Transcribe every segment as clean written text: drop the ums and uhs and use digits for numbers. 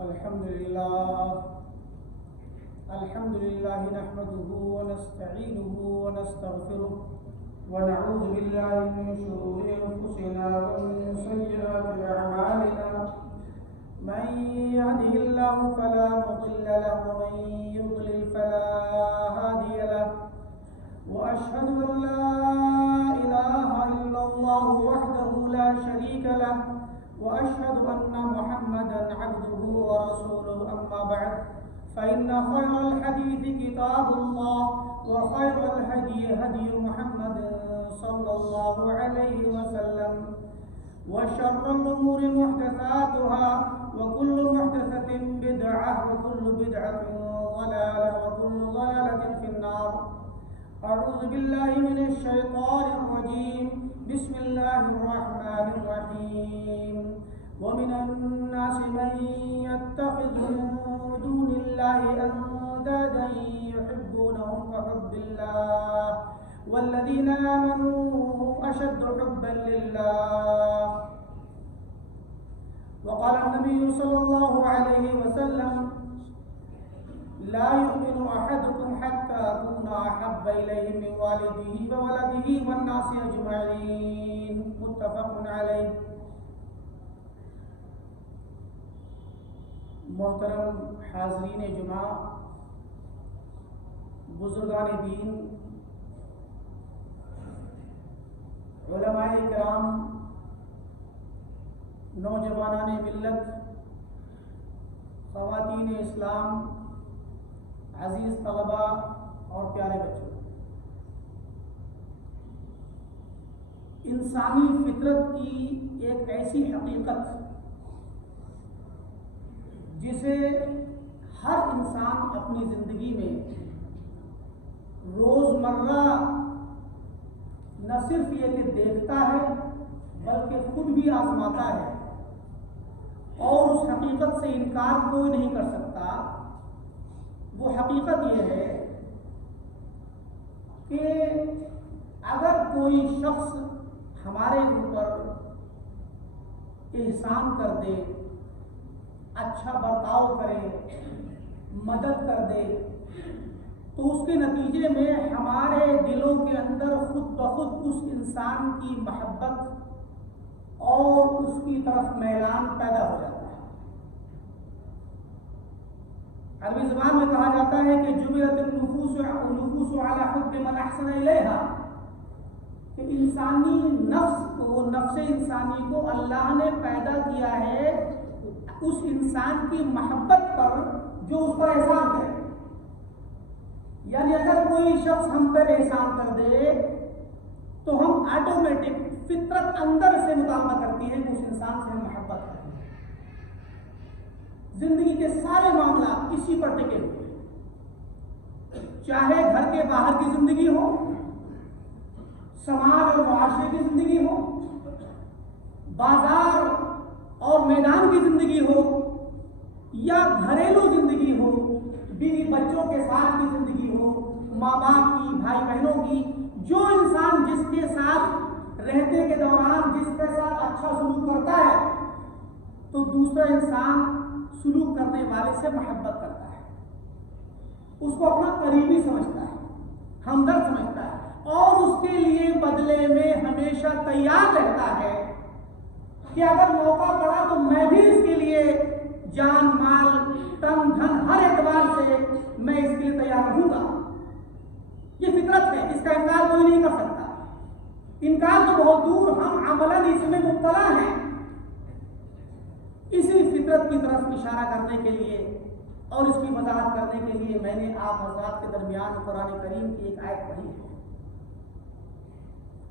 الحمد لله نحمده ونستعينه ونستغفره ونعوذ بالله من شرور أنفسنا ومن سيئات أعمالنا من يهده الله فلا مضل له ومن يضلل فلا هادي له وأشهد أن لا إله إلا الله وحده لا شريك له وأشهد أن محمدا عبده ورسوله أما بعد فإن خير الحديث كتاب الله وخير الهدي هدي محمد صلى الله عليه وسلم وشر الأمور محدثاتها وكل محدثة بدعة وكل بدعة ضلالة وكل ضلالة في النار. أعوذ بالله من الشيطان الرجيم. بسم الله الرحمن الرحيم. ومن الناس من يتخذ من دون الله أندادا يحبونهم كحب الله والذين آمنوا أشد حبا لله. وقال النبي صلى الله عليه وسلم لا يؤمن أحدكم حتى أكون أحب إليه من والده وولده والناس أجمعين. متفق عليه. محترم حاضرین جمعہ، بزرگان دین، علماء کرام، نوجوانان ملت، خواتین اسلام، عزیز طلباء اور پیارے بچوں، انسانی فطرت کی ایک ایسی حقیقت جسے ہر انسان اپنی زندگی میں روزمرہ نہ صرف یہ کہ دیکھتا ہے بلکہ خود بھی آزماتا ہے اور اس حقیقت سے انکار کوئی نہیں کر سکتا. وہ حقیقت یہ ہے کہ اگر کوئی شخص ہمارے اوپر احسان کر دے، اچھا برتاؤ کرے، مدد کر دے، تو اس کے نتیجے میں ہمارے دلوں کے اندر خود بخود اس انسان کی محبت اور اس کی طرف میلان پیدا ہو جاتا ہے. عربی زبان میں کہا جاتا ہے کہ جبلت النفوس علی حب من احسن الیہا، کہ انسانی نفس انسانی کو اللہ نے پیدا کیا ہے اس انسان کی محبت پر جو اس پر احسان کرے. یعنی اگر کوئی شخص ہم پر احسان کر دے تو ہم آٹومیٹک فطرت اندر سے مطالبہ کرتی ہے کہ اس انسان سے ہم محبت کریں. زندگی کے سارے معاملات اسی پر ٹکے ہوئے ہیں، چاہے گھر کے باہر کی زندگی ہو، سماج اور معاشرے کی زندگی ہو، بازار اور میدان کی زندگی ہو، یا گھریلو زندگی ہو، بیوی بچوں کے ساتھ کی زندگی ہو، ماں باپ کی، بھائی بہنوں کی. جو انسان جس کے ساتھ رہتے کے دوران جس کے ساتھ اچھا سلوک کرتا ہے تو دوسرا انسان سلوک کرنے والے سے محبت کرتا ہے، اس کو اپنا قریبی سمجھتا ہے، ہمدرد سمجھتا ہے اور اس کے لیے بدلے میں ہمیشہ تیار رہتا ہے کہ اگر موقع پڑا تو میں بھی اس کے لیے جان مال تن دھن ہر اعتبار سے میں اس کے لیے تیار رہوں گا. یہ فطرت ہے، اس کا انکار کوئی نہیں کر سکتا. انکار تو بہت دور، ہم عملاً اس میں مبتلا ہیں. اسی فطرت کی طرف اشارہ کرنے کے لیے اور اس کی وضاحت کرنے کے لیے میں نے آپ حضرات کے درمیان قرآن کریم کی ایک آیت پڑھی ہے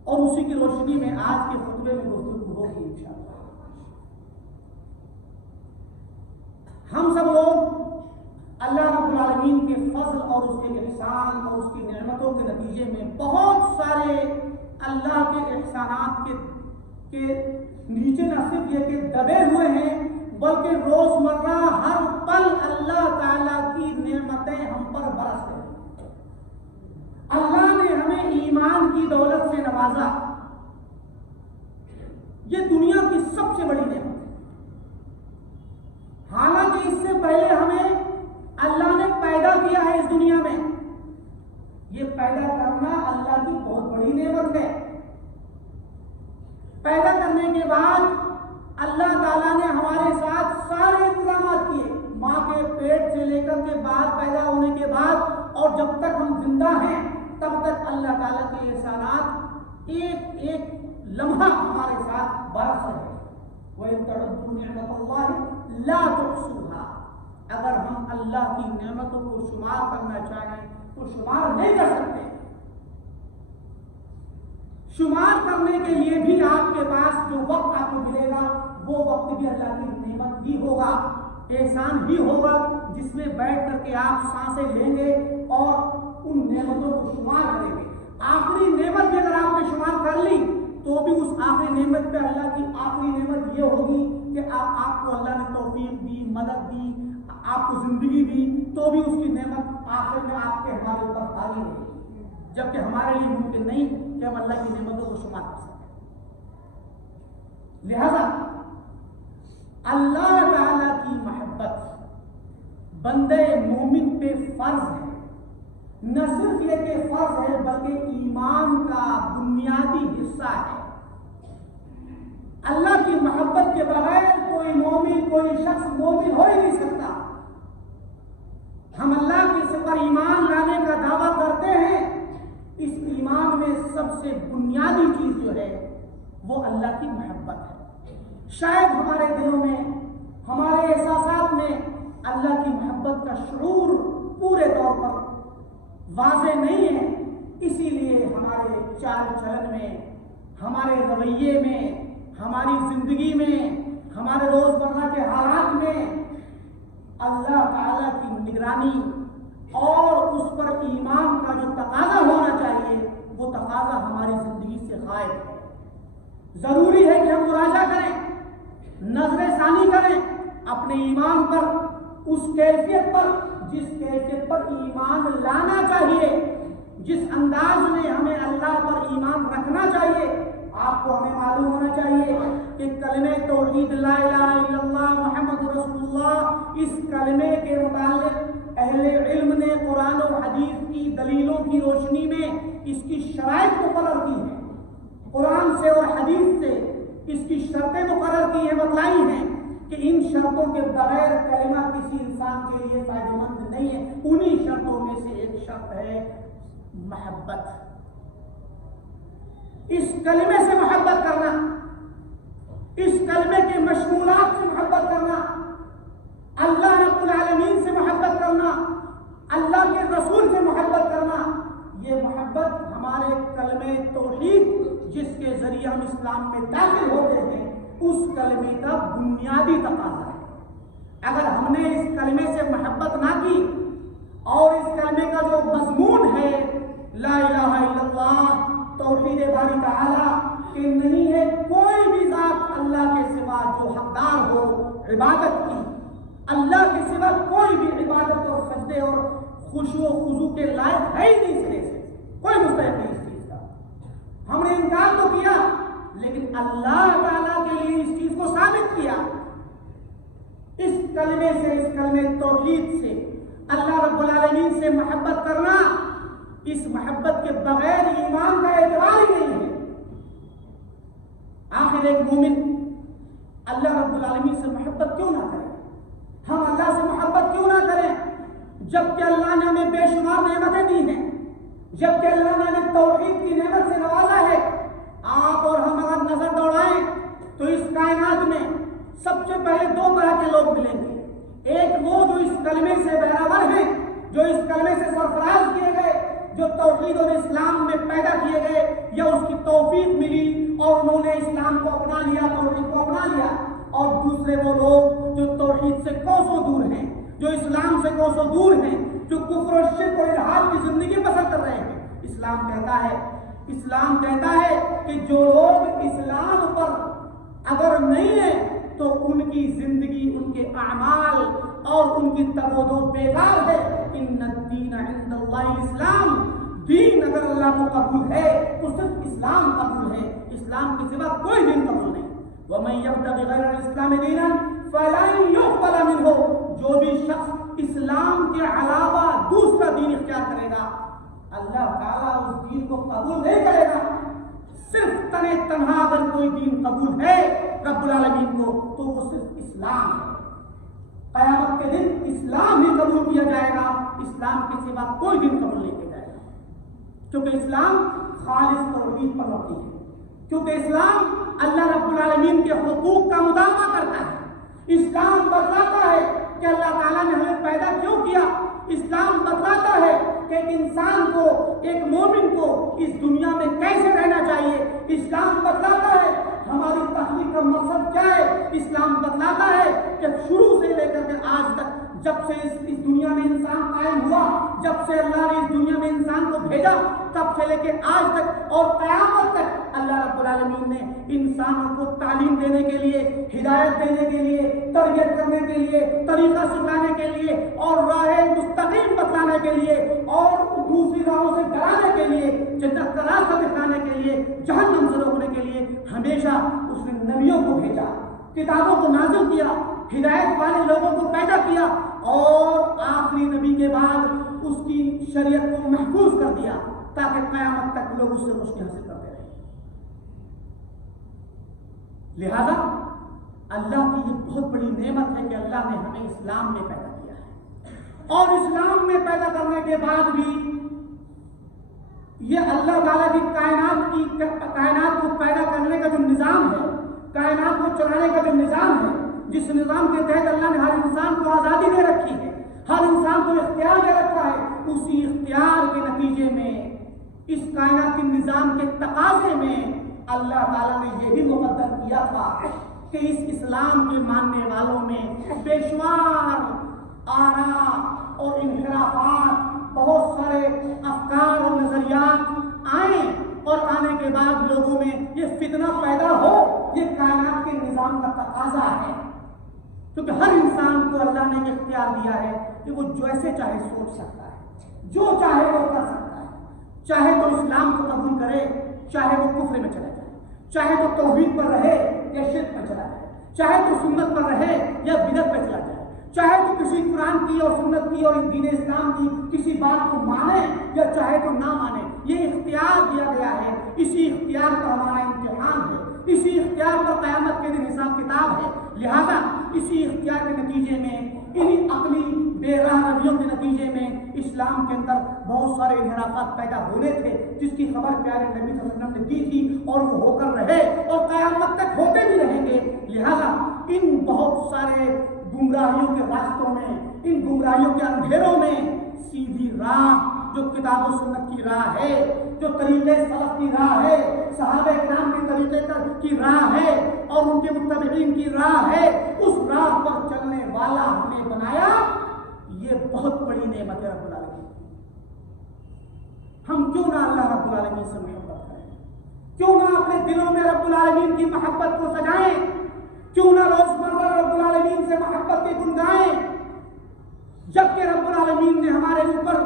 اور اسی کی روشنی میں آج کے خطبے میں گفتگو ہوگی انشاءاللہ. ہم سب لوگ اللہ رب العالمین کے فضل اور اس کے احسان اور اس کی نعمتوں کے نتیجے میں بہت سارے اللہ کے احسانات کے نیچے نہ صرف یہ کہ دبے ہوئے ہیں بلکہ روزمرہ ہر پل اللہ تعالیٰ کی نعمتیں ہم پر برس رہی ہیں. اللہ نے ہمیں ایمان کی دولت سے نوازا. یہ دنیا کی سب سے بڑی نعمت ہے. حالانکہ اس سے پہلے ہمیں اللہ نے پیدا کیا ہے اس دنیا میں. یہ پیدا کرنا اللہ کی بہت بڑی نعمت ہے. پیدا کرنے کے بعد اللہ تعالیٰ نے ہمارے ساتھ سارے انتظامات کیے. ماں کے پیٹ سے لے کر کے بعد پیدا ہونے کے بعد اور جب تک ہم زندہ ہیں تب تک اللہ تعالیٰ کے احسانات ایک ایک لمحہ ہمارے ساتھ برس رہے ہیں. وَإِن تَعُدُّوا نِعْمَتَ اللَّهِ لَا تُحْصُوهَا. اگر ہم اللہ کی نعمتوں کو شمار کرنا چاہیں تو شمار نہیں کر سکتے. شمار کرنے کے لیے بھی آپ کے پاس جو وقت آپ کو ملے گا وہ وقت بھی اللہ کی نعمت ہی ہوگا, احسان بھی ہوگا, جس میں بیٹھ کر کے آپ سانسیں لیں گے اور ان نعمتوں کو شمار کریں گے. آخری نعمت بھی اگر آپ نے شمار کر لی تو بھی اس آخری نعمت پہ اللہ کی آخری نعمت یہ ہوگی کہ آپ کو اللہ نے توفیق دی, مدد دی, آپ کو زندگی دی, تو بھی اس کی نعمت آخر میں آپ کے ہمارے اوپر خالی ہوگی, جبکہ ہمارے لیے ممکن نہیں کہ ہم اللہ کی نعمتوں کو شمار کر سکیں. لہذا اللہ تعالی کی محبت بندے مومن پہ فرض ہے. نہ صرف یہ کہ فرض ہے بلکہ ایمان کا بنیادی حصہ ہے. اللہ کی محبت کے بغیر کوئی مومن, کوئی شخص مومن ہو ہی نہیں سکتا. ہم اللہ کے پر ایمان لانے کا دعویٰ کرتے ہیں, اس ایمان میں سب سے بنیادی چیز جو ہے وہ اللہ کی محبت ہے. شاید ہمارے دلوں میں, ہمارے احساسات میں اللہ کی محبت کا شعور پورے طور پر واضح نہیں ہے, اسی لیے ہمارے چال چلن میں, ہمارے رویے میں, ہماری زندگی میں, ہمارے روزمرہ کے حالات میں اللہ تعالیٰ کی نگرانی اور اس پر ایمان کا جو تقاضا ہونا چاہیے وہ تقاضا ہماری زندگی سے غائب ہے. ضروری ہے کہ ہم مراجعہ کریں, نظر ثانی کریں اپنے ایمان پر, اس کیفیت پر جس کیفیت پر ایمان لانا چاہیے, جس انداز میں ہمیں اللہ پر ایمان رکھنا چاہیے. آپ کو ہمیں معلوم ہونا چاہیے کہ کلمہ توحید لا الہ الا اللہ محمد رسول اللہ, اس کلمے کے متعلق اہل علم نے قرآن و حدیث کی دلیلوں کی روشنی میں اس کی شرائط مقرر کی ہیں. قرآن سے اور حدیث سے اس کی شرطیں مقرر کی ہیں, بتلائی ہیں کہ ان شرطوں کے بغیر کلمہ کسی انسان کے لیے فائدہ مند نہیں ہے. انہی شرطوں میں سے ایک شرط ہے محبت. اس کلمے سے محبت کرنا, اس کلمے کے مشمولات سے محبت کرنا, اللہ رب العالمین سے محبت کرنا, اللہ کے رسول سے محبت کرنا, یہ محبت ہمارے کلمے توحید جس کے ذریعے ہم اسلام میں داخل ہوتے ہیں اس کلمے کا بنیادی تقاضا ہے. اگر ہم نے اس کلمے سے محبت نہ کی اور اس کلمے کا جو مضمون ہے لا الہ الا اللہ توحید باری تعالی کہ نہیں ہے کوئی بھی ذات اللہ کے سوا جو حقدار ہو عبادت کی, اللہ کے سوا کوئی بھی عبادت اور سجدے اور خشوع و خضوع کے لائق ہے ہی نہیں, سرے سے کوئی مستحق نہیں اس چیز کا. ہم نے انکار تو کیا لیکن اللہ تعالیٰ کے لیے اس چیز کو ثابت کیا. اس کلمے سے, اس کلمے توحید سے اللہ رب العالمین سے محبت کرنا, اس محبت کے بغیر ایمان کا اعتبار ہی نہیں ہے. آخر ایک مومن اللہ رب العالمین سے محبت کیوں نہ کرے؟ ہم اللہ سے محبت کیوں نہ کریں جبکہ اللہ نے ہمیں بے شمار نعمتیں دی ہیں, جبکہ اللہ نے ہمیں توحید کی نعمت سے نوازا ہے. آپ اور ہم اگر نظر دوڑائیں تو اس کائنات میں سب سے پہلے دو طرح کے لوگ ملیں گے. ایک وہ جو اس کلمے سے بہرور ہیں, جو اس کلمے سے سرفراز کیے گئے, جو توحید اور اسلام میں پیدا کیے گئے یا اس کی توفیق ملی اور انہوں نے اسلام کو اپنا لیا, توحید کو اپنا لیا. اور دوسرے وہ لوگ جو توحید سے کوسوں دور ہیں, جو اسلام سے کوسوں دور ہیں, جو کفر و شرک اور الحاد کی زندگی بسر کر رہے ہیں. اسلام کہتا ہے کہ جو لوگ اسلام پر اگر نہیں ہیں تو ان کی زندگی, ان کے اعمال اور ان کی تبودو بیکار ہے. ان الدین عند اللہ الاسلام, دین اگر اللہ کو قبول ہے تو صرف اسلام قبول ہے, اسلام کے سوا کوئی دین قبول نہیں. وَمَن يَبْتَغِ غَيْرَ الْإِسْلَامِ دِينًا فَلَن يُقْبَلَ مِنْهُ, جو بھی علاوہ دوسرا دین اختیار کرے گا، اللہ تعالیٰ اس دین کو قبول نہیں کرے گا۔ صرف تنے تنہا اگر کوئی دین قبول ہے رب العالمین کو تو وہ صرف اسلام ہے۔ قیامت کے دن اسلام ہی قبول کیا جائے گا، اسلام کے سوا کوئی دین قبول نہیں کیا جائے گا، کیونکہ اسلام خالص توحید پر مبنی ہے، کیونکہ اسلام اللہ رب العالمین کے حقوق کا مدافع کرتا ہے۔ اسلام بتلاتا ہے کہ اللہ تعالیٰ نے ہمیں پیدا کیوں کیا، اسلام بتلاتا ہے کہ ایک انسان کو، ایک مومن کو اس دنیا میں کیسے رہنا چاہیے، اسلام بتلاتا ہے ہماری تخلیق کا مقصد کیا ہے، اسلام بتلاتا ہے کہ شروع سے لے کر کے آج تک جب سے اس دنیا میں انسان قائم ہوا، جب سے اللہ نے اس دنیا میں انسان کو بھیجا، تب سے لے کے آج تک اور قیامت تک اللہ رب العالمین نے انسانوں کو تعلیم دینے کے لیے، ہدایت دینے کے لیے، تربیت کرنے کے لیے، طریقہ سکھانے کے لیے اور راہ مستقیم بتلانے کے لیے اور دوسری راہوں سے ڈرانے کے لیے، جنت کا راستہ دکھانے کے لیے، جہنم سے روکنے کے لیے ہمیشہ اس نے نبیوں کو بھیجا، کتابوں کو نازل کیا، ہدایت والے لوگوں کو پیدا کیا اور آخری نبی کے بعد اس کی شریعت کو محفوظ کر دیا تاکہ قیامت تک لوگ اس سے روشنی حاصل کرتے رہیں۔ لہذا اللہ کی یہ بہت بڑی نعمت ہے کہ اللہ نے ہمیں اسلام میں پیدا کیا ہے، اور اسلام میں پیدا کرنے کے بعد بھی یہ اللہ تعالیٰ کی کائنات کو پیدا کرنے کا جو نظام ہے، کائنات کو چلانے کا جو نظام ہے، جس نظام کے تحت اللہ نے ہر انسان کو آزادی دے رکھی ہے، ہر انسان کو اختیار دے رکھا ہے، اسی اختیار کے نتیجے میں اس کائنات کے نظام کے تقاضے میں اللہ تعالیٰ نے یہ بھی مقدر کیا تھا کہ اس اسلام کے ماننے والوں میں بے شمار آراء اور انحرافات، بہت سارے افکار اور نظریات آئیں، اور آنے کے بعد لوگوں میں یہ فتنہ پیدا ہو، یہ کائنات کے نظام کا تقاضا ہے، کیونکہ ہر انسان کو اللہ نے اختیار دیا ہے کہ وہ جیسے چاہے سوچ سکتا ہے، جو چاہے وہ کر سکتا ہے، چاہے تو اسلام کو قبول کرے، چاہے وہ کفر میں چلا جائے، چاہے تو توحید پر رہے یا شرک میں چلا جائے، چاہے تو سنت پر رہے یا بدعت میں چلا جائے، چاہے تو کسی قرآن کی اور سنت کی اور دین اسلام کی کسی بات کو مانے یا چاہے تو نہ مانے، یہ اختیار دیا گیا ہے، اسی اختیار کا ہمارا امتحان ہے، اسی اختیار پر قیامت کے دن حساب کتاب ہے۔ لہذا اسی اختیار کے نتیجے میں، انہی عقلی بے راہ رویوں کے نتیجے میں اسلام کے اندر بہت سارے انحرافات پیدا ہونے تھے، جس کی خبر پیارے نبی صلی اللہ علیہ وسلم نے دی تھی، اور وہ ہو کر رہے اور قیامت تک ہوتے بھی رہیں گے۔ لہذا ان بہت سارے گمراہیوں کے راستوں میں، ان گمراہیوں کے اندھیروں میں سیدھی راہ جو کتاب و سنت کی راہ ہے، جو طریقے سلف کی راہ ہے، صحابہ کرام کے طریقے کی راہ ہے اور ان کے متبعین کی راہ ہے، اس راہ پر چلنے والا ہمیں بنایا، یہ بہت بڑی نعمت ہے رب العالمین۔ ہم کیوں نہ اللہ رب العالمین سے محبت کریں، کیوں نہ اپنے دلوں میں رب العالمین کی محبت کو سجائیں، کیوں نہ روزمرہ رب العالمین سے محبت کے گن گائیں، جبکہ رب العالمین نے ہمارے اوپر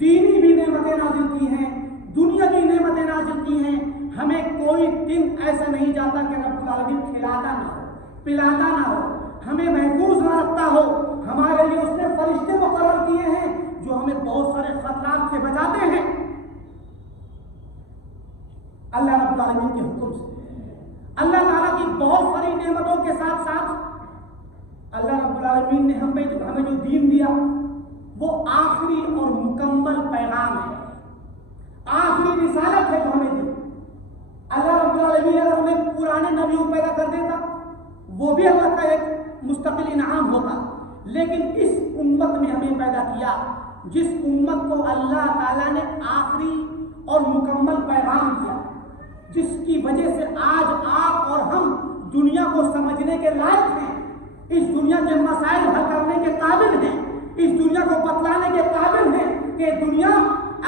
دینی بھی نعمتیں نازل کی ہیں، دنیا کی نعمتیں نازل کی ہیں۔ ہمیں کوئی دن ایسا نہیں جاتا کہ رب العالمین کھلاتا نہ ہو، پلاتا نہ ہو، ہمیں محفوظ نہ رکھتا ہو۔ ہمارے لیے اس نے فرشتے مقرر کیے ہیں جو ہمیں بہت سارے خطرات سے بچاتے ہیں، اللہ رب العالمین کے حکم سے۔ اللہ تعالیٰ کی بہت ساری نعمتوں کے ساتھ ساتھ اللہ رب العالمین نے ہمیں جو دین دیا وہ آخری اور مکمل پیغام ہے، آخری رسالت ہے جو ہمیں دی۔ اللہ رب العالمین اگر ہمیں پرانے نبیوں پیدا کر دیتا وہ بھی اللہ کا ایک مستقل انعام ہوتا، لیکن اس امت میں ہمیں پیدا کیا جس امت کو اللہ تعالیٰ نے آخری اور مکمل پیغام دیا، جس کی وجہ سے آج آپ اور ہم دنیا کو سمجھنے کے لائق ہیں، اس دنیا کے مسائل حل کرنے کے قابل ہیں، اس دنیا کو بتلانے کے قابل ہیں کہ دنیا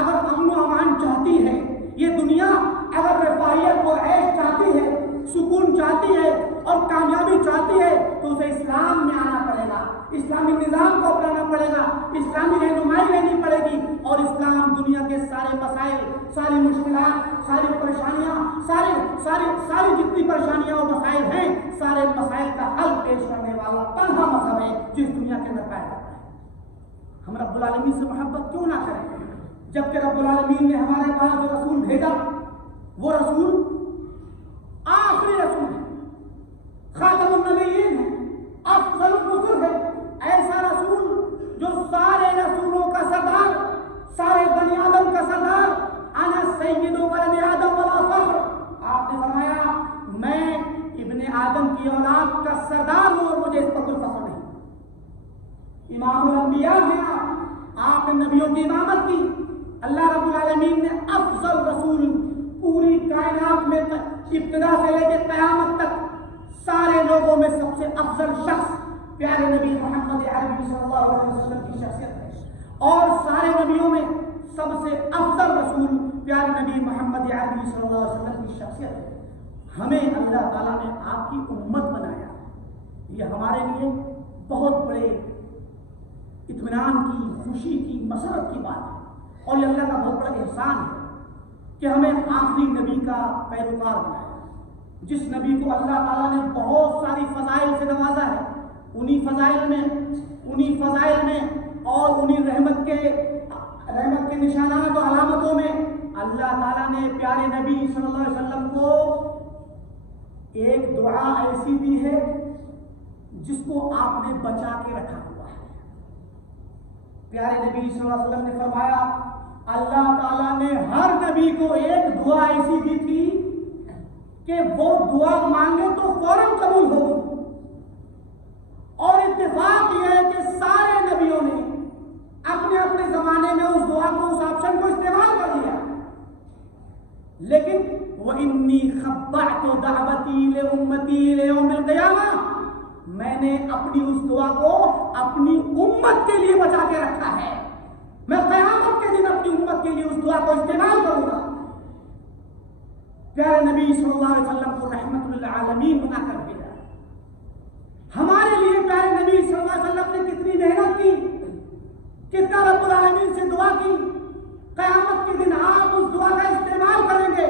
اگر امن و امان چاہتی ہے، یہ دنیا اگر رفاہیت اور عیش چاہتی ہے، سکون چاہتی ہے اور کامیابی چاہتی ہے تو اسے اسلام میں آنا پڑے گا، اسلامی نظام کو اپنانا پڑے گا، اسلامی رہنمائی لینی پڑے گی، اور اسلام دنیا کے سارے مسائل، ساری مشکلات، ساری پریشانیاں، ساری جتنی پریشانیاں اور مسائل ہیں، سارے مسائل کا حل پیش کرنے والا تنہا مذہب ہے جس دنیا کے اندر پیدا ہے۔ ہم رب العالمین سے محبت کیوں نہ کریں جبکہ رب العالمین نے ہمارے پاس جو رسول بھیجا وہ رسول آخری رسول ہے، خاتم النبیین ہے، افضل الرسل ہے، ایسا رسول جو سارے رسولوں کا سردار، سارے بنی آدم کا سردار، انا سید ولد آدم ولا فخر، آپ نے فرمایا میں ابن آدم کی اولاد کا سردار ہوں اور مجھے اس پر کوئی فخر نہیں۔ امام الانبیاء ہیں آپ نے نبیوں کی امامت کی۔ اللہ رب العالمین نے افضل رسول پوری کائنات میں ابتدا سے لے کے قیامت تک سارے لوگوں میں سب سے افضل شخص پیارے نبی محمد عربی صلی اللہ علیہ وسلم کی شخصیت ہے، اور سارے نبیوں میں سب سے افضل رسول پیارے نبی محمد عربی صلی اللہ علیہ وسلم کی شخصیت ہے۔ ہمیں اللہ تعالیٰ نے آپ کی امت بنایا، یہ ہمارے لیے بہت بڑے اطمینان کی، خوشی کی، مسرت کی بات ہے، اور یہ اللہ کا بہت بڑا احسان ہے کہ ہمیں آخری نبی کا پیروکار بنایا، جس نبی کو اللہ تعالیٰ نے بہت ساری فضائل سے نوازا ہے۔ انہی فضائل میں اور انہی رحمت کے نشانات و علامتوں میں اللہ تعالیٰ نے پیارے نبی صلی اللہ علیہ وسلم کو ایک دعا ایسی دی ہے جس کو آپ نے بچا کے رکھا ہوا ہے۔ پیارے نبی صلی اللہ علیہ وسلم نے فرمایا اللہ تعالیٰ نے ہر نبی کو ایک دعا ایسی دی تھی کہ وہ دعا مانگے تو فوراً قبول ہوگی، اور اتفاق یہ ہے کہ سارے نبیوں نے اپنے اپنے زمانے میں اس دعا کو، اس آپشن کو استعمال کر لیا، لیکن وَإِنِّي خَبَّعْتُ دَعْوَتِي لِأُمَّتِي لِيَوْمِ الْقِيَامَةِ، میں نے اپنی اس دعا کو اپنی امت کے لیے بچا کے رکھا ہے، میں قیامت کے دن اپنی امت کے لیے اس دعا کو استعمال کروں گا۔ پیارے نبی صلی اللہ علیہ وسلم کو رحمت للعالمین بنا کر بھیجا۔ ہمارے لیے پیارے نبی صلی اللہ علیہ وسلم نے کتنی محنت کی، کتنا رب العالمین سے دعا کی، قیامت کے دن آپ اس دعا کا استعمال کریں گے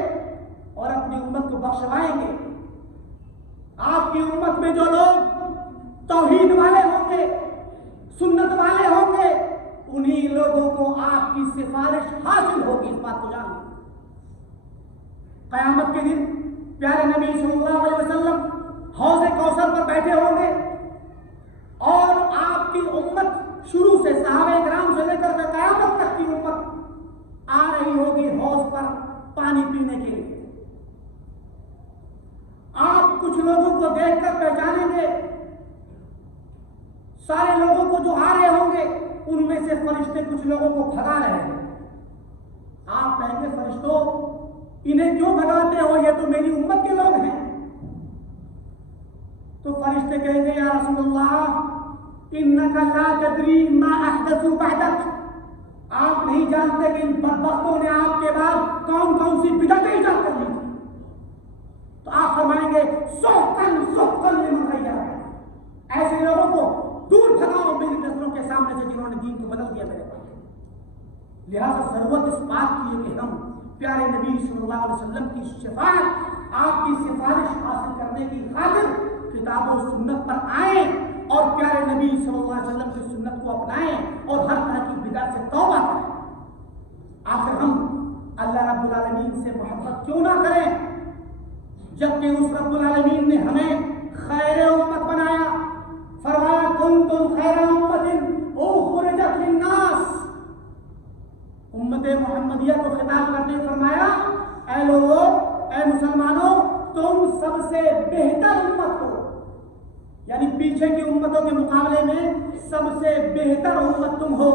اور اپنی امت کو بخشوائیں گے۔ آپ کی امت میں جو لوگ توحید والے ہوں گے، سنت والے ہوں گے، انہی لوگوں کو آپ کی سفارش حاصل ہوگی، اس بات کو جانیں۔ قیامت کے دن پیارے نبی صلی اللہ علیہ وسلم حوض کوثر پر بیٹھے ہوں گے، اور آپ کی امت شروع سے صحابہ کرام سے لے کر کے قیامت تک کی امت آ رہی ہوگی حوض پر پانی پینے کے لیے۔ آپ کچھ لوگوں کو دیکھ کر پہچانیں گے، سارے لوگوں کو جو آ رہے ہوں گے ان میں سے فرشتے کچھ لوگوں کو بھگا رہے ہیں۔ آپ کہیں گے فرشتوں انہیں کیوں بھگاتے ہو، یہ تو میری امت کے لوگ ہیں۔ تو فرشتے کہیں گے یا رسول اللہ انک لا تدری ما احدثوا بعدک، آپ نہیں جانتے کہ ان بدبختوں نے آپ کے بعد کون کون سی بدعتیں ایجاد کر لی تھی۔ تو آپ فرمائیں گے سحقاً سحقاً لمن غیر، ایسے لوگوں کو دور بھگاؤ میری نظروں کے سامنے سے جنہوں نے دین کو بدل دیا میرے پاس۔ لہذا ضرورت اس بات کی ہے کہ ہم پیارے نبی صلی اللہ علیہ وسلم کی شفاعت، آپ کی سفارش حاصل کرنے کی خاطر کتاب و سنت پر آئیں اور پیارے نبی صلی اللہ علیہ وسلم کی سنت کو اپنائیں اور ہر طرح کی بدعت سے توبہ کریں۔ آخر ہم اللہ رب العالمین سے محبت کیوں نہ کریں جبکہ اس رب العالمین نے ہمیں خیر امت بنایا۔ فرمایا کنتم خیر امت اخرجت للناس، امت محمدیہ کو خطاب کرتے فرمایا اے لوگوں، اے مسلمانوں، تم سب سے بہتر امت ہو، یعنی پیچھے کی امتوں کے مقابلے میں سب سے بہتر امت تم ہو۔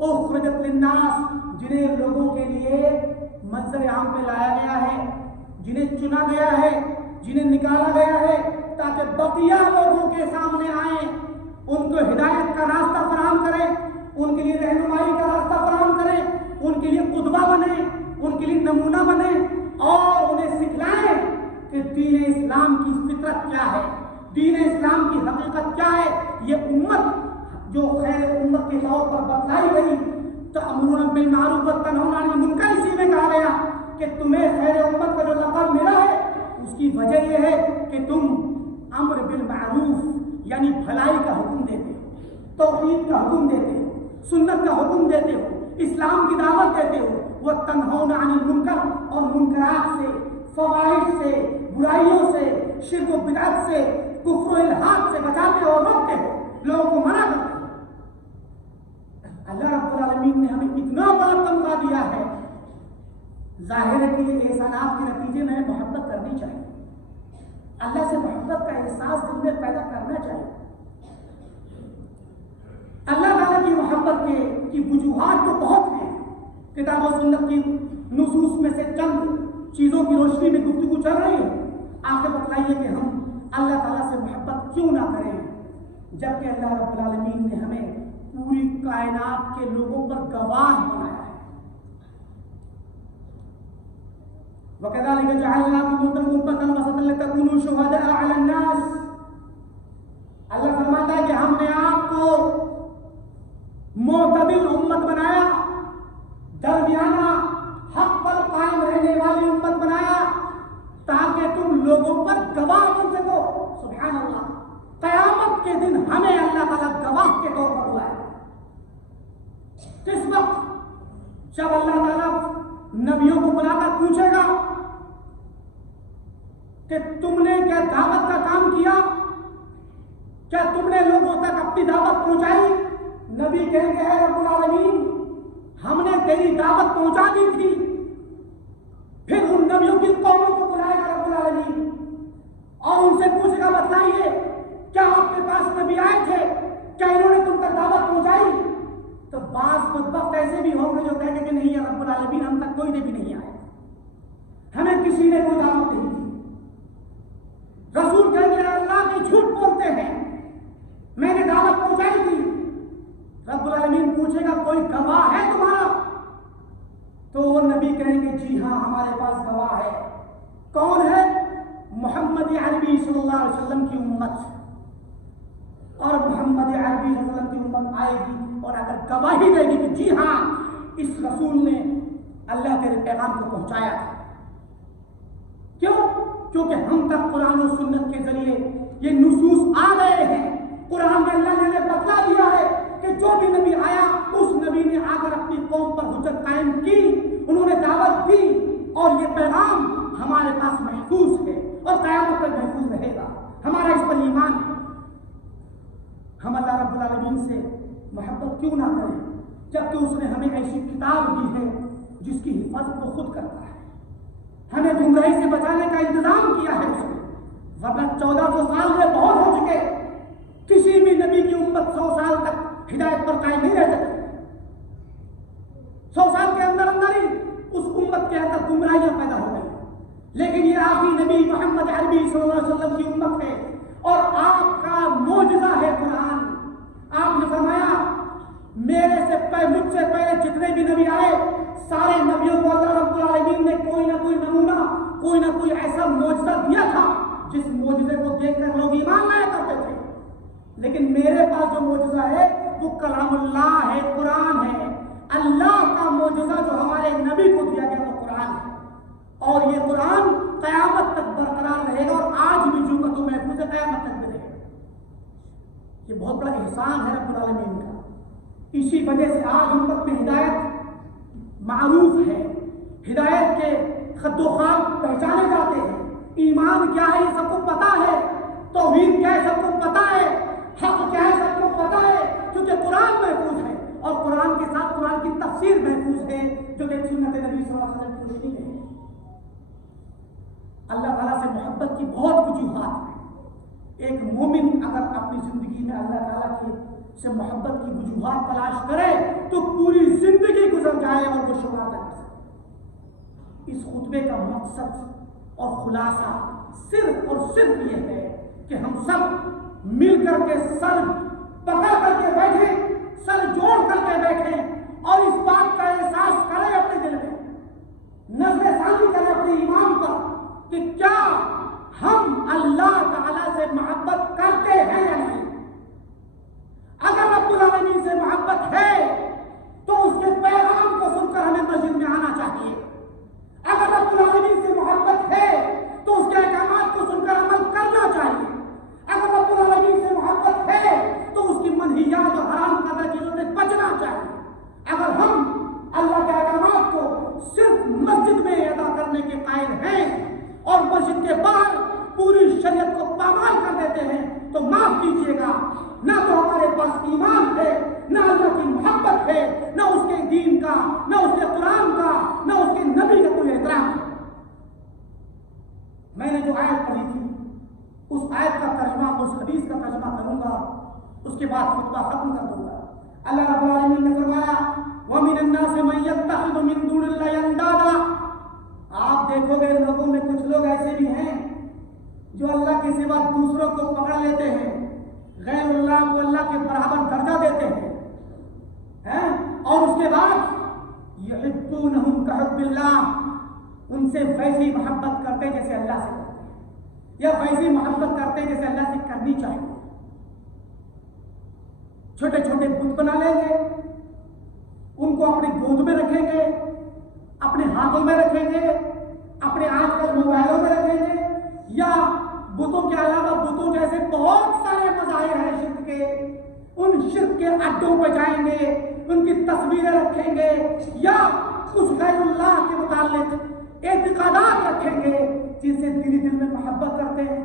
اخرجت للناس، جنہیں لوگوں کے لیے منظر عام پہ لایا گیا ہے، جنہیں چنا گیا ہے، جنہیں نکالا گیا ہے تاکہ بقیہ لوگوں کے سامنے آئیں، ان کو ہدایت کا راستہ فراہم کریں، ان کے لیے رہنمائی کا راستہ فراہم کریں، ان کے لیے قدوہ بنیں، ان کے لیے نمونہ بنیں، اور انہیں سکھلائیں کہ دین اسلام کی فطرت کیا ہے، دین اسلام کی حقیقت کیا ہے۔ یہ امت جو خیر امت کے طور پر بتلائی گئی، تأمرون بالمعروف وتنہون عن المنکر، اسی میں کہا گیا کہ تمہیں خیر امت کا جو لقب ملا ہے اس کی وجہ یہ ہے کہ تم امر بالمعروف یعنی بھلائی کا حکم دیتے ہو، توحید کا حکم دیتے ہو، سنت کا حکم دیتے ہو، اسلام کی دعوت دیتے ہو، وَتَنْهَوْنَ عَنِ الْمُنْكَرِ اور منکرات سے، فواحش سے، برائیوں سے، شرک و بدعت سے، کفر و الحاد سے بچاتے ہو اور روکتے ہو، لوگوں کو منع کرتے ہو۔ اللہ رب العالمین نے ہمیں اتنا بڑا تمغہ دیا ہے، ظاہر ہے کہ یہ احسانات کے نتیجے میں محبت کرنی چاہیے، اللہ سے محبت کا احساس دل میں پیدا کرنا چاہیے۔ اللہ تعالیٰ کی محبت کی وجوہات تو بہت ہیں، کتاب و سنت کی نصوص میں سے چند چیزوں کی روشنی میں گفتگو چل رہی ہے۔ آخر بتلائیے کہ ہم اللہ تعالیٰ سے محبت کیوں نہ کریں جبکہ اللہ رب العالمین نے ہمیں پوری کائنات کے لوگوں پر گواہ بنایا ہے۔ وَكَذَلِكَ جَعَلْنَاكُمْ أُمَّةً وَسَطًا لِتَكُونُوا شُهَدَاءَ عَلَى النَّاسِ۔ اللہ فرماتا ہے کہ ہم نے آپ کو معتدل امت بنایا، درمیانہ حق پر قائم رہنے والی امت بنایا تاکہ تم لوگوں پر گواہ بن سکو۔ سبحان اللہ، قیامت کے دن ہمیں اللہ تعالیٰ گواہ کے طور پر بلائے۔ کس وقت؟ جب اللہ تعالیٰ نبیوں کو بلا کر پوچھے گا کہ تم نے کیا دعوت کا کام کیا، کیا تم نے لوگوں تک اپنی دعوت پہنچائی؟ نبی کہیں گے اے رب العالمین ہم نے تیری دعوت پہنچا دی تھی۔ پھر ان نبیوں کی قوموں کو بلائے گا رب العالمین اور ان سے پوچھے گا بتلائیے کیا آپ کے پاس نبی آئے تھے، کیا انہوں نے تم تک دعوت پہنچائی؟ تو بعض بدبخت ایسے بھی ہوں گے جو کہیں گے کہ نہیں یا رب العالمین ہم تک کوئی نبی نہیں آئے، ہمیں کسی نے کوئی دعوت نہیں دی۔ رسول کہیں گے اللہ کی جھوٹ بولتے ہیں، میں نے دعوت پہنچائی تھی۔ رب العالمین پوچھے گا کوئی گواہ ہے تمہارا؟ تو وہ نبی کہیں گے جی ہاں ہمارے پاس گواہ ہے۔ کون ہے؟ محمد عربی صلی اللہ علیہ وسلم کی امت، اور محمد عربی صلی اللہ علیہ وسلم کی امت آئے گی اور اگر گواہی دے گی کہ جی ہاں اس رسول نے اللہ کے پیغام کو پہنچایا تھا۔ کیوں؟ کیونکہ ہم تک قرآن و سنت کے ذریعے یہ نصوص آ گئے ہیں۔ قرآن میں اللہ نے بتلا دیا ہے کہ جو بھی نبی آیا اس نبی نے آ کر اپنی قوم پر حجت قائم کی، انہوں نے دعوت دی اور یہ پیغام ہمارے پاس محفوظ ہے اور قیامت تک محفوظ رہے گا۔ ہمارا اس پر ایمان ہے۔ ہم اللہ رب العالمین سے محبت کیوں نہ کریں جبکہ اس نے ہمیں ایسی کتاب دی ہے جس کی حفاظت وہ خود کرتا ہے، ہمیں گمراہی سے بچانے کا انتظام کیا ہے اس نے۔ ورنہ 1400 سال میں بہت ہو چکے، کسی بھی نبی کی امت 100 سال تک ہدایت پر قائم نہیں رہ سکتی۔ 100 سال کے اندر اندر ہی اس امت کے اندر گمراہیاں پیدا ہو گئی، لیکن یہ آخری نبی محمد عربی صلی اللہ علیہ وسلم کی امت ہے اور آپ کا معجزہ ہے قرآن۔ آپ نے فرمایا مجھ سے پہلے جتنے بھی نبی آئے سارے نبیوں کو اللہ رب العالمین نے کوئی نہ کوئی نمونہ، کوئی نہ کوئی ایسا معجزہ دیا تھا جس معجزے کو دیکھ کر لوگ ایمان لایا کرتے تھے، لیکن میرے پاس جو معجزہ ہے وہ کلام اللہ ہے، قرآن ہے۔ اللہ کا معجزہ جو ہمارے نبی کو دیا گیا وہ قرآن ہے، اور یہ قرآن قیامت تک برقرار رہے گا اور آج بھی جو کا تو محفوظ ہے قیامت تک بھی رہے گا۔ یہ بہت بڑا احسان ہے رب العالمین کا۔ اسی وجہ سے آج امت میں ہدایت معروف ہے، ہدایت کے خط و خال پہچانے جاتے ہیں۔ ایمان کیا ہے یہ سب کو پتا ہے، توحید کیا ہے سب کو پتا ہے، حق کیا ہے سب کو پتا ہے، کیونکہ قرآن محفوظ ہے اور قرآن کے ساتھ قرآن کی تفسیر محفوظ ہے جو کہ سنت نبی صلی اللہ علیہ وسلم کی روشنی میں ہے۔ اللہ تعالیٰ سے محبت کی بہت وجوہات ہیں۔ ایک مومن اگر اپنی زندگی میں اللہ تعالیٰ کی سے محبت کی وجوہات تلاش کرے تو پوری زندگی گزر جائے اور وہ شمار نہ کر سکے۔ اس خطبے کا مقصد اور خلاصہ صرف اور صرف یہ ہے کہ ہم سب مل کر کے سر پکڑ کر کے بیٹھیں، سر جوڑ کر کے بیٹھیں اور اس بات کا احساس کریں اپنے دل میں، نظر ثانی کریں اپنے ایمان پر کہ کیا ہم اللہ تعالیٰ سے محبت کرتے ہیں یا نہیں۔ اگر رب العالمین سے محبت ہے تو اس کے پیغام کو سن کر ہمیں مسجد میں آنا چاہیے۔ اگر رب العالمین سے محبت ہے تو اس کے احکامات کو سن کر عمل کرنا چاہیے۔ اگر رب العالمین سے محبت ہے تو اس کی منہیات اور حرام کردہ چیزوں سے بچنا چاہیے۔ ہیں اور مسجد کے باہر پوری شریعت کو پامال کر دیتے ہیں تو معاف کیجیے گا، نہ تو ہمارے پاس ایمان ہے، نہ اللہ کی محبت ہے، نہ اس کے دین کا، نہ اس کے قرآن کا، نہ اس کے نبی کا کوئی احترام ہے۔ میں نے جو آیت پڑھی تھی اس آیت کا ترجمہ، اس حدیث کا ترجمہ کروں گا، اس کے بعد خطبہ ختم کر دوں گا۔ اللہ رب العالمین نے فرمایا وَمِنَ النَّاسِ مَن يَتَّخِذُ مِن دُونِ اللَّهِ أَندَادًا، آپ دیکھو گے لوگوں میں کچھ لوگ ایسے بھی ہیں جو اللہ کے سوا دوسروں کو پکڑ لیتے ہیں، غیر اللہ کو اللہ کے برابر درجہ دیتے ہیں، اور اس کے بعد یحبونہم کحب اللہ، ان سے ویسی محبت کرتے جیسے اللہ سے کرتے ہیں، یا ویسی محبت کرتے جیسے اللہ سے کرنی چاہیے۔ چھوٹے چھوٹے بت بنا لیں گے، ان کو اپنی گود میں رکھیں گے، اپنے ہاتھوں میں رکھیں گے، اپنے آج کل موبائلوں میں رکھیں گے، یا بتوں کے علاوہ بتوں جیسے بہت سارے مظاہر ہیں شرک کے، ان شرک کے اڈوں پہ جائیں گے، ان کی تصویریں رکھیں گے، یا کچھ غیر اللہ کے متعلق اعتقادات رکھیں گے جن سے دل دل میں محبت کرتے ہیں،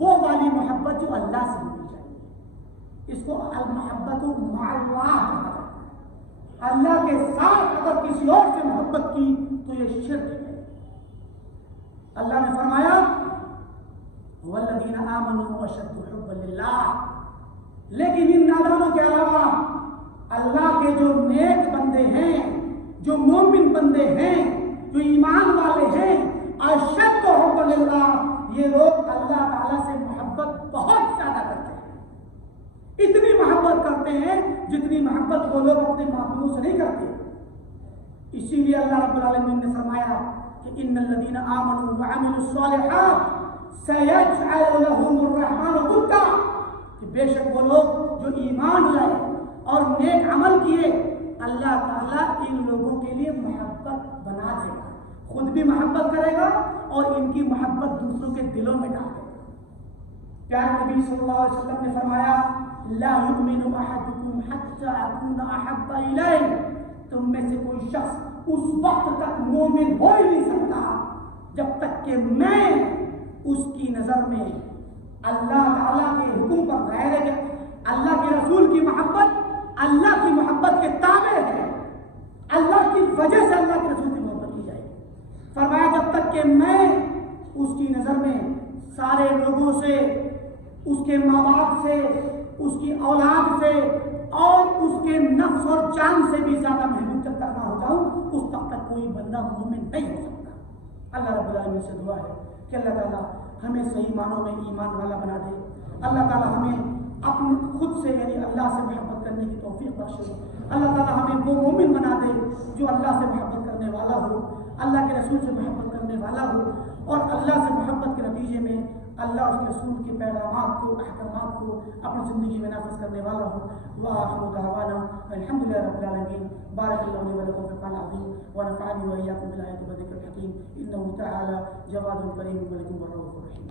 وہ والی محبت جو اللہ سے ہونی چاہیے۔ اس کو المحبت مع اللہ کہا جاتا ہے۔ اللہ کے ساتھ اگر کسی اور سے محبت کی تو یہ شرک ہے۔ اللہ نے فرمایا والذین آمنوا اشد حبا للہ، لیکن ان نادانوں کے علاوہ اللہ کے جو نیک بندے ہیں، جو مومن بندے ہیں، جو ایمان والے ہیں، اشد حبا للہ، یہ لوگ اللہ تعالیٰ سے محبت بہت زیادہ کرتے ہیں، اتنی محبت کرتے ہیں جتنی محبت وہ لوگ اپنے معبودوں سے نہیں کرتے۔ اسی لیے اللہ رب العالمین نے فرمایا کہ ان الذین آمنوا وعملوا الصالحات سیجعل لهم الرحمن ودا، کہ بے شک وہ لوگ جو ایمان لائے اور نیک عمل کیے، اللہ تعالیٰ ان لوگوں کے لیے محبت بنا دے گا، خود بھی محبت کرے گا اور ان کی محبت دوسروں کے دلوں میں ڈال دے گا۔ پیارے نبی صلی اللہ علیہ وسلم نے فرمایا لا یؤمن احدکم حتی اکون احب الیہ، تم میں سے کوئی شخص اس وقت تک مومن ہو ہی نہیں سکتا جب تک کہ میں اس کی نظر میں اللہ تعالیٰ کے حکم پر غیر ہے، اللہ کے رسول کی محبت اللہ کی محبت کے تابع ہے، اللہ کی وجہ سے اللہ کے رسول کی محبت کی جائے گی۔ فرمایا جب تک کہ میں اس کی نظر میں سارے لوگوں سے، اس کے ماں باپ سے، اس کی اولاد سے اور اس کے نفس اور جان سے بھی زیادہ محبوب جب تک نہ ہو جاؤں، اس وقت تک کوئی بندہ مومن نہیں ہو سکتا۔ اللہ رب العالمین سے دعا ہے کہ اللہ تعالیٰ ہمیں صحیح معنوں میں ایمان والا بنا دے، اللہ تعالیٰ ہمیں اپنے خود سے یعنی اللہ سے محبت کرنے کی توفیق بخشے، اللہ تعالیٰ ہمیں وہ مومن بنا دے جو اللہ سے محبت کرنے والا ہو، اللہ کے رسول سے محبت کرنے والا ہو، اور اللہ سے محبت کے نتیجے میں اللہ اور اس کے رسول کے پیغامات کو، احکامات کو اپنی زندگی میں نافذ کرنے والا ہو۔ وآخر دعوانا الحمد للہ رب العالمین۔ بارک اللہ لي ولكم في القرآن العظيم ونفعني وإياكم بالآيات والذكر الحكيم، إنه تعالى جواد كريم ملك رؤوف رحيم۔